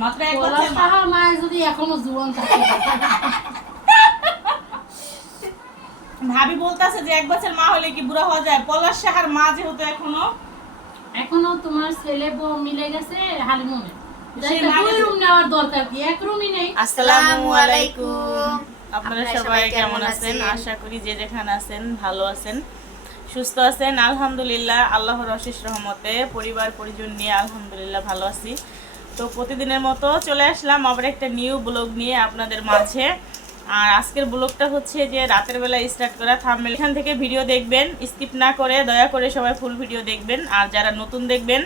মাত্র এক বছর। মা। সাহার যদি এখনও জীবন থাকে। ভাবি বলতাছে যে এক বছর মা হলে কি বুড়া হওয়া যায়? পলাশ সাহার মা যেহেতু এখনও। এখনও তোমার ছেলে বউ মিলে গেছে হালিমুনে। দুই রুম নেওয়ার দরকার কি? এক রুমই নেই। আসসালামু আলাইকুম। আপনারা সবাই কেমন আছেন? আশা করি যে যেখানে আছেন ভালো আছেন সুস্থ আছেন। আলহামদুলিল্লাহ আল্লাহর অশেষ রহমতে পরিবার পরিজন নিয়ে আলহামদুলিল্লাহ ভালো আছি। তো প্রতিদিনের মতো চলে আসলাম আবার একটা নিউ ব্লগ নিয়ে আপনাদের মাঝে। আর আজকের ব্লগটা হচ্ছে যে রাতের বেলা স্টার্ট করা থামবেল এখান থেকে ভিডিও দেখবেন স্কিপ না করে দয়া করে সবাই ফুল ভিডিও দেখবেন। আর যারা নতুন দেখবেন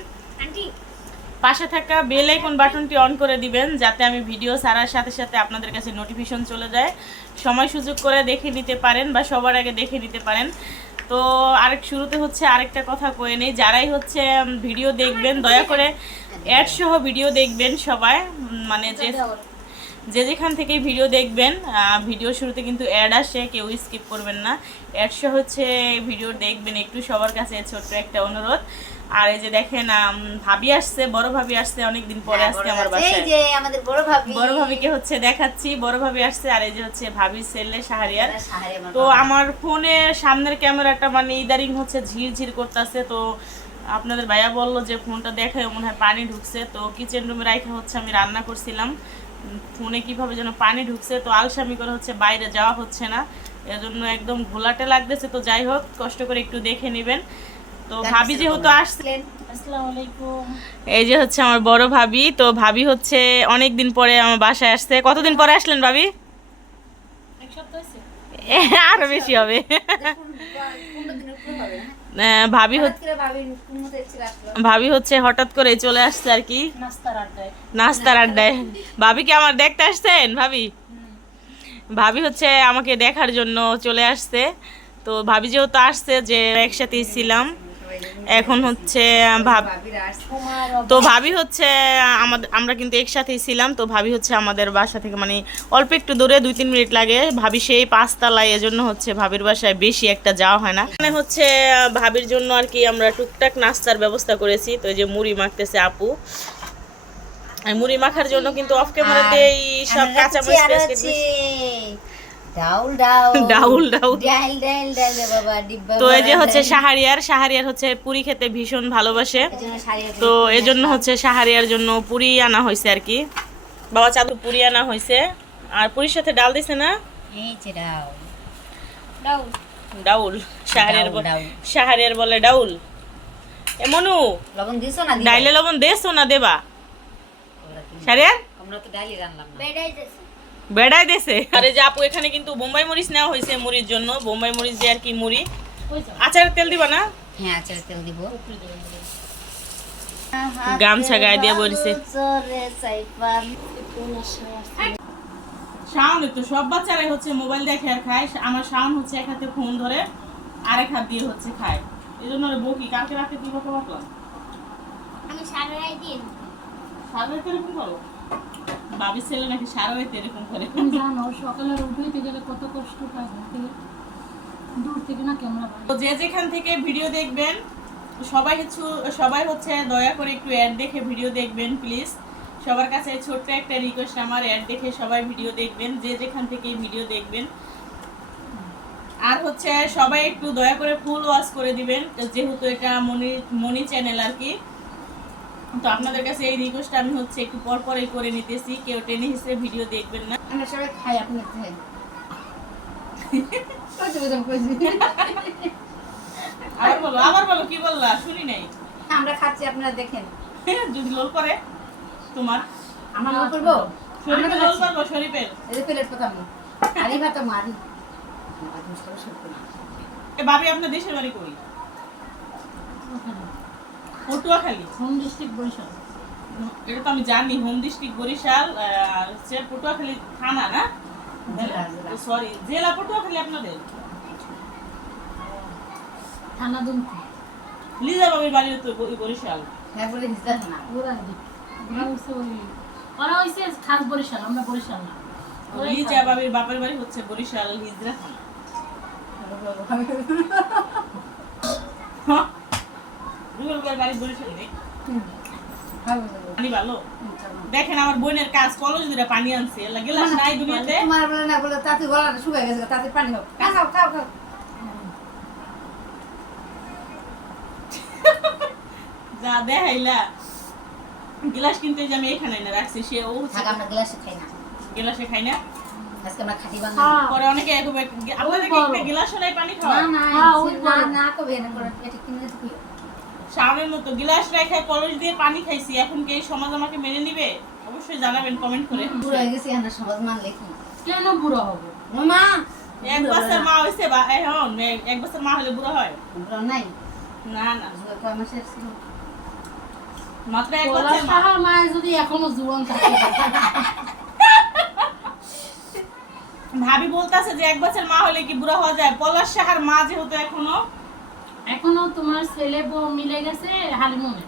পাশে থাকা বেল আইকন বাটনটি অন করে দিবেন যাতে আমি ভিডিও ছাড়ার সাথে সাথে আপনাদের কাছে নোটিফিকেশন চলে যায়। সময় সুযোগ করে দেখে নিতে পারেন বা সবার আগে দেখে নিতে পারেন। তো আরেক শুরুতে হচ্ছে আরেকটা কথা কয়ে নেই। যারাই হচ্ছে ভিডিও দেখবেন, দয়া করে অ্যাড সহ ভিডিও দেখবেন সবাই। মানে যে যে যেখান থেকে ভিডিও দেখবেন ভিডিও শুরুতে কিন্তু অ্যাড আসে, কেউ স্কিপ করবেন না। অ্যাডসহ হচ্ছে ভিডিও দেখবেন একটু সবার কাছে ছোট্ট একটা অনুরোধ। আর এই যে দেখেন ভাবি আসছে বড় ভাবি আসছে অনেকদিন পরে আসছে আমার বাসায়। যে আমাদের বড় ভাবি। বড় ভাবিকে হচ্ছে দেখাচ্ছি বড় ভাবি আসছে আর এই যে হচ্ছে ভাবি ছেলে শাহরিয়ার। এরা তো আমার ফোনে সামনের ক্যামেরাটা মানে ইদারিং হচ্ছে ঝির ঝির করতেছে তো আপনাদের ভাইয়া বলল যে ফোনটা দেখে মনে হয় পানি ঢুকছে তো কিচেন রুমে রাখা হচ্ছে আমি রান্না করছিলাম। ফোনে কীভাবে যেন পানি ঢুকছে তো আলসামি করে হচ্ছে বাইরে যাওয়া হচ্ছে না। এজন্য একদম ঘোলাটে লাগতেছে তো যাই হোক কষ্ট করে একটু দেখে নেবেন। তো ভাবি যেহেতু আসছে আসসালামু আলাইকুম। এই যে হচ্ছে আমার বড় ভাবি তো ভাবি হচ্ছে অনেক দিন পরে আমার বাসায় আসছে। কতদিন পরে আসলেন ভাবি? আরও বেশি হবে। ভাবি। ভাবি হচ্ছে হঠাৎ করে চলে আসছে আর কি। নাস্তার আড্ডায়। নাস্তার আড্ডায়। ভাবি কি আমার দেখতে আসছেন ভাবি? ভাবি হচ্ছে আমাকে দেখার জন্য চলে আসছে। তো ভাবি যেহেতু আসছে যে একসাথেই ছিলাম। এখন হচ্ছে ভাব তো ভাবি হচ্ছে আমাদের আমরা কিন্তু একসাথেই ছিলাম তো ভাবি হচ্ছে আমাদের বাসা থেকে মানে অল্প একটু দূরে দুই তিন মিনিট লাগে। ভাবি সেই পাঁচতলায় এজন্য হচ্ছে ভাবির বাসায় বেশি একটা যাওয়া হয় না। মানে হচ্ছে ভাবির জন্য আর কি আমরা টুকটাক নাস্তার ব্যবস্থা করেছি। তো এই যে মুড়ি মাখতেছে আপু। মুড়ি মাখার জন্য কিন্তু অফ ক্যামেরাতে এই সব কাঁচা মরিচ ডাউল ডাউল। তো এই যে হচ্ছে ডাল। শাহারিয়ার শাহারিয়ার হচ্ছে পুরি খেতে ভীষণ ভালোবাসে। তো এজন্য হচ্ছে সাহারিয়ার জন্য পুরি আনা হয়েছে আর কি। বাবা চাদু পুরি আনা হয়েছে আর পুরির সাথে ডাল দিছে না? ডাউল। ডাউল। ডাউল। সাহারিয়ার। সাহারিয়ার বলে ডাউল। এ মনু লবণ দিছো না ডাইলে লবণ দেছো না দেবা? সারিয়ার আমরা তো ডালই রান্নাম না বেড়াই দেছে আরে যে আপু এখানে কিন্তু বোম্বাই মরিচ নেওয়া হয়েছে মুড়ির জন্য। বোম্বাই মরিচ দিয়ে আর কি মুড়ি। আচারের তেল দিবা না? হ্যাঁ আচার তেল দিব। গামছা গায়ে দিয়ে বলছে। শাওন তো সব বাচ্চারাই হচ্ছে মোবাইল দেখে আর খায়। আমার শাওন হচ্ছে এক হাতে ফোন ধরে আরেক হাত দিয়ে হচ্ছে খায়। এই জন্য বকি কালকে রাতে কি কথা বললাম আমি সারা রাত দিন সারা রাতে এরকম করো বাবির ছেলে নাকি সারা রাতে এরকম করে। জানো সকালে উঠতে গেলে কত কষ্ট পায় দূর থেকে না ক্যামেরা তো যে যেখান থেকে ভিডিও দেখবেন সবাই সবাই হচ্ছে দয়া করে একটু অ্যাড দেখে ভিডিও দেখবেন প্লিজ সবার কাছে ছোট্ট একটা রিকোয়েস্ট আমার অ্যাড দেখে সবাই ভিডিও দেখবেন যে যেখান থেকে ভিডিও দেখবেন। আর হচ্ছে সবাই একটু দয়া করে ফুল ওয়াচ করে দিবেন যেহেতু এটা মনি মনি চ্যানেল আর কি। তো আপনাদের কাছে এই রিকোয়েস্ট আমি হচ্ছে একটু পর পরই করে নিতেছি। কেউ টেনে হিসেবে ভিডিও দেখবেন না। আমরা সবাই খাই আপনি খাই। আবার বলো আবার বলো কি বললা? শুনি নাই। আমরা খাচ্ছি আপনারা দেখেন। যদি লোল করে তোমার। আমার মনে করব শরীফের লোল করব শরীফের এই প্লেট কথা আরে ভাত মারি। এ ভাবি আপনার দেশের বাড়ি কই? Patuakhali home district Barishal. এটা তো আমি জানি হোম ডিস্ট্রিক্ট বরিশাল আর হচ্ছে পটুয়াখালী থানা না। সরি জেলা। পটুয়াখালী আপনাদের? থানা দুমকি। লিজা বাবির বাড়ি তো বরিশাল। হ্যাঁ বলে না ওরা হচ্ছে খাস বরিশাল আমরা বরিশাল না। লিজা। বাবির বাপের বাড়ি হচ্ছে বরিশাল হিজরা থানা। হ্যাঁ? বাড়ি বরিশাল নেই ভালো ভালো। পানি ভালো? দেখেন আমার বোনের কাজ কলস ধরে পানি আনছে। এলা গেলাস নাই দুনিয়াতে? তোমার বলে না বলে তাতে গলাটা শুকায় গেছে তাতে পানি হোক। খাও খাও খাও। যা দেখাইলা। গিলাস কিনতে যে আমি এখানে এনে রাখছি সে ও থাক আমরা গ্লাসে খাই না। গিলাসে খাই না? আজকে আমরা খাটি বাংলা হ্যাঁ। পরে অনেকে একবার আপনাদের কি একটা নাই পানি না খাওয়া না হ্যাঁ, ওই না না কবে না করে এটা কিনে দিতে শাওনের মতো গিলাস রেখে কলস দিয়ে পানি খাইছি। এখন কি এই সমাজ আমাকে মেনে নিবে? অবশ্যই জানাবেন কমেন্ট করে। বুড়ো হয়ে গেছি আমরা সমাজ মানলে কি? কেন বুড়ো হব? মা! এক বছর মা হয়েছে বা এখন এক বছর মা হলে বুড়ো হয়। বুড়ো নাই? না না। কয় মাসের ছিল? মাত্র এক বছর মা। মায়ের যদি এখনও জীবন থাকে। ভাবি বলতাছে যে এক বছর মা হলে কি বুড়ো হওয়া যায়? পলাশ সাহার মা যেহেতু এখনও এখনও তোমার ছেলে বউ মিলে গেছে হালিমুনে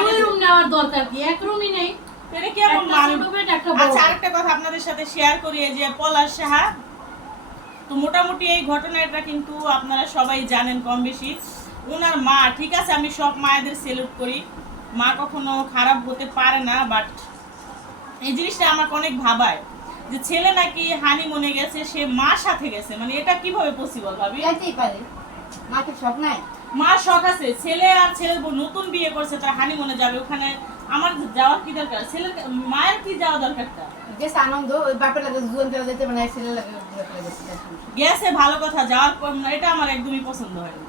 দুই রুম নেওয়ার দরকার কি? এক রুমই নেই। মা আচ্ছা আরেকটা কথা আপনাদের সাথে শেয়ার করি যে পলাশ সাহা। তো মোটামুটি এই ঘটনাটা কিন্তু আপনারা সবাই জানেন কম বেশি। ওনার মা ঠিক আছে আমি সব মায়েদের সেলুট করি। মা কখনো খারাপ হতে পারে না বাট এই জিনিসটা আমাকে অনেক ভাবায় যে ছেলে নাকি হানি মনে গেছে সে মার সাথে গেছে। মানে এটা কীভাবে পসিবল ভাবি? যাইতেই নাই? মা শখ আছে। ছেলে আর ছেলের বউ নতুন বিয়ে করছে তারা হানি মনে যাবে। ওখানে আমার যাওয়ার কি দরকার? ছেলের মায়ের কি যাওয়া দরকারটা গেছে আনন্দ ওই বাপের লাগে জুয়ান তেল যেতে মানে ছেলে লাগে গেছে গেছে ভালো কথা যাওয়ার এটা আমার একদমই পছন্দ হয়নি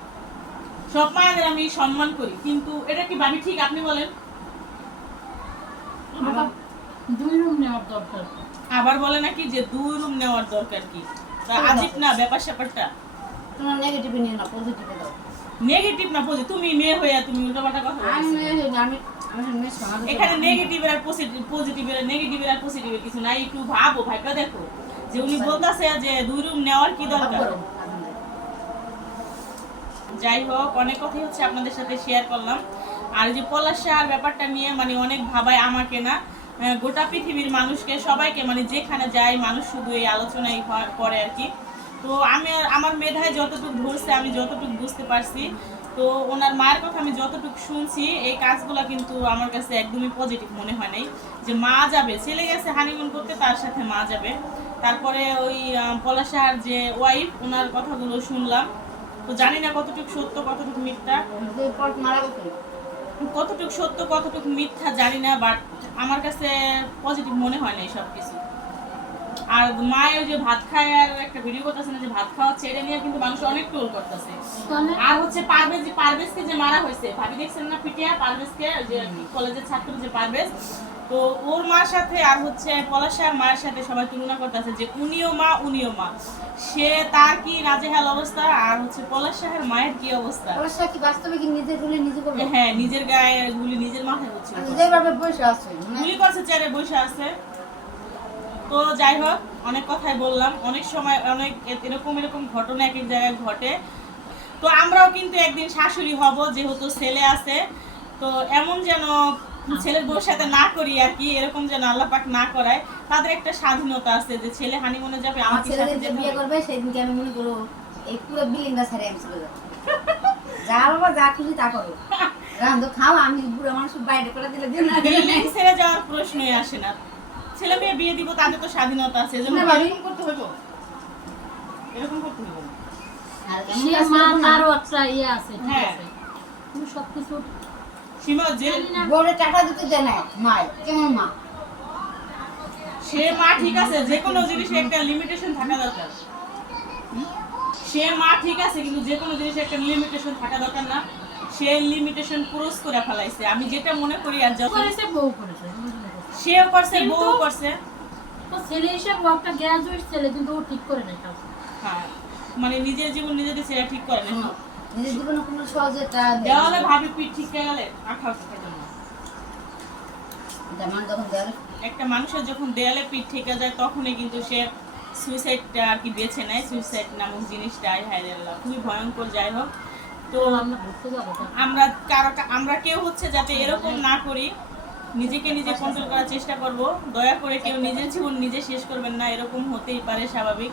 সব মায়েদের আমি সম্মান করি কিন্তু এটা কি ভাবি ঠিক আপনি বলেন? দুই রুম নেওয়ার দরকার। আবার বলে নাকি যে দুই রুম নেওয়ার দরকার কি? তা আজিব না ব্যাপার স্যাপারটা তোমার নেগেটিভ নিয়ে না পজিটিভে দাও। নেগেটিভ না পজিটিভ তুমি মেয়ে হয়ে তুমি উল্টাপাল্টা কথা আমি মেয়ে হই আমি এখানে নেগেটিভের আর পজিটিভ পজিটিভের নেগেটিভের আর পজিটিভের কিছু নাই একটু ভাবো ভাইবা দেখো। যে উনি বলতাছে যে দুই রুম নেওয়ার কি দরকার? যাই হোক অনেক কথাই হচ্ছে আপনাদের সাথে শেয়ার করলাম। আর যে পলাশ শাহার ব্যাপারটা নিয়ে মানে অনেক ভাবায় আমাকে না গোটা পৃথিবীর মানুষকে সবাইকে মানে যেখানে যায় মানুষ শুধু এই আলোচনাই করে আর কি। তো আমি আমার মেধায় যতটুকু ধরছে আমি যতটুকু বুঝতে পারছি। তো ওনার মায়ের কথা আমি যতটুকু শুনছি এই কাজগুলো কিন্তু আমার কাছে একদমই পজিটিভ মনে হয় নাই। যে মা যাবে ছেলে গেছে হানিমুন করতে তার সাথে মা যাবে। তারপরে ওই আহ, পলাশ শাহার যে ওয়াইফ ওনার কথাগুলো শুনলাম। তো জানি না কতটুকু সত্য কতটুকু মিথ্যা। কতটুকু সত্য কতটুকু মিথ্যা জানি না বাট আমার কাছে পজিটিভ মনে হয় না এই সব কিছু আর মায়ের যে ভাত খায় আর একটা ভিডিও করতেছে না যে ভাত খাওয়া ছেড়ে নিয়ে কিন্তু মানুষ অনেক টোল করতেছে। আর হচ্ছে পারভেজ যে পারভেজকে যে মারা হয়েছে ভাবি দেখছেন না পিটিয়া? পারভেজকে যে কলেজের ছাত্র যে পারভেজ। তো ওর মার সাথে আর হচ্ছে পলাশার মায়ের সাথে সবাই তুলনা করতেছে যে উনিও মা উনিও মা। সে তার কি নাজেহাল অবস্থা? আর হচ্ছে পলাশাহের মায়ের কি অবস্থা? অবশ্যই কি বাস্তবে কি নিজের গুলি নিজে করবে হ্যাঁ নিজের গায়ে গুলি নিজের মাথায় হচ্ছে যেভাবে বসে আছে মানে গুলি করছে চেয়ারে বসে আছে। তো যাই হোক অনেক কথাই বললাম। অনেক সময় অনেক এরকম এরকম ঘটনা এক এক জায়গায় ঘটে। তো আমরাও কিন্তু একদিন শাশুড়ি হব যেহেতু ছেলে আছে। তো এমন যেন ছেলের বউর সাথে না করি আর কি এরকম যেন আল্লাহ পাক না করায় তাদের একটা স্বাধীনতা আছে যে ছেলে হানিমুনে যাবে আমার আমাকে ছেলে সাথে যেদিন বিয়ে করবে সেদিনকে আমি মনে করব এই পুরো বিল্ডিংটা ছেড়ে আমি চলে যাব। যা বাবা যা খুশি তা করো। রান্ধো খাও আমি বুড়ো মানুষ বাইরে করে দিলে দিও না। বিল্ডিং ছেড়ে যাওয়ার প্রশ্নই আসে না। ছেলে মেয়ে বিয়ে দিব তাদের তো স্বাধীনতা আছে ভাবি। এরকম করতে হবে এরকম করতে হবে না। আর এমন সে একটা ইয়ে আছে ঠিক হ্যাঁ। আছে তুমি সবকিছু সীমা যে জানি টাকা দিতে দেয় না মায় কেমন মা সে মা ঠিক আছে যে কোনো জিনিসে একটা লিমিটেশন থাকা দরকার সে মা ঠিক আছে কিন্তু যে কোনো জিনিসে একটা লিমিটেশন থাকা দরকার না সে লিমিটেশন ক্রস করে ফেলাইছে আমি যেটা মনে করি আর যখন করেছে বউ করেছে? সেও করছে বউ করছে। তো ছেলে হিসেবে ও একটা গ্রাজুয়েট ছেলে কিন্তু ও ঠিক করে নাই কাজ। হ্যাঁ মানে নিজের জীবন সেটা ঠিক করে না নিজের জীবনে কোনো সহজে দেওয়ালে ভাবি পিঠ ঠিক হয়ে গেলে জন্য একটা মানুষের যখন দেয়ালে পিঠ থেকে যায় তখনই কিন্তু সে সুইসাইডটা আর কি বেছে নেয়। সুইসাইড নামক জিনিসটা আয় হায় রে আল্লাহ খুবই ভয়ঙ্কর যাই হোক। তা। আমরা কারও আমরা কেউ হচ্ছে যাতে এরকম না করি। নিজেকে নিজে কন্ট্রোল করার চেষ্টা করব। দয়া করে কেউ নিজের জীবন নিজে শেষ করবেন না এরকম হতেই পারে স্বাভাবিক।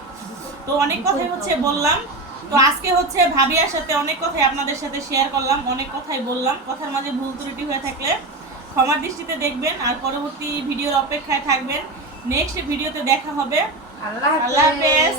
তো অনেক কথাই হচ্ছে বললাম। তো আজকে হচ্ছে ভাবিয়ার সাথে অনেক কথাই আপনাদের সাথে শেয়ার করলাম অনেক কথাই বললাম। কথার মাঝে ভুল ত্রুটি হয়ে থাকলে ক্ষমার দৃষ্টিতে দেখবেন আর পরবর্তী ভিডিওর অপেক্ষায় থাকবেন। নেক্সট ভিডিওতে দেখা হবে। আল্লাহ হাফেজ।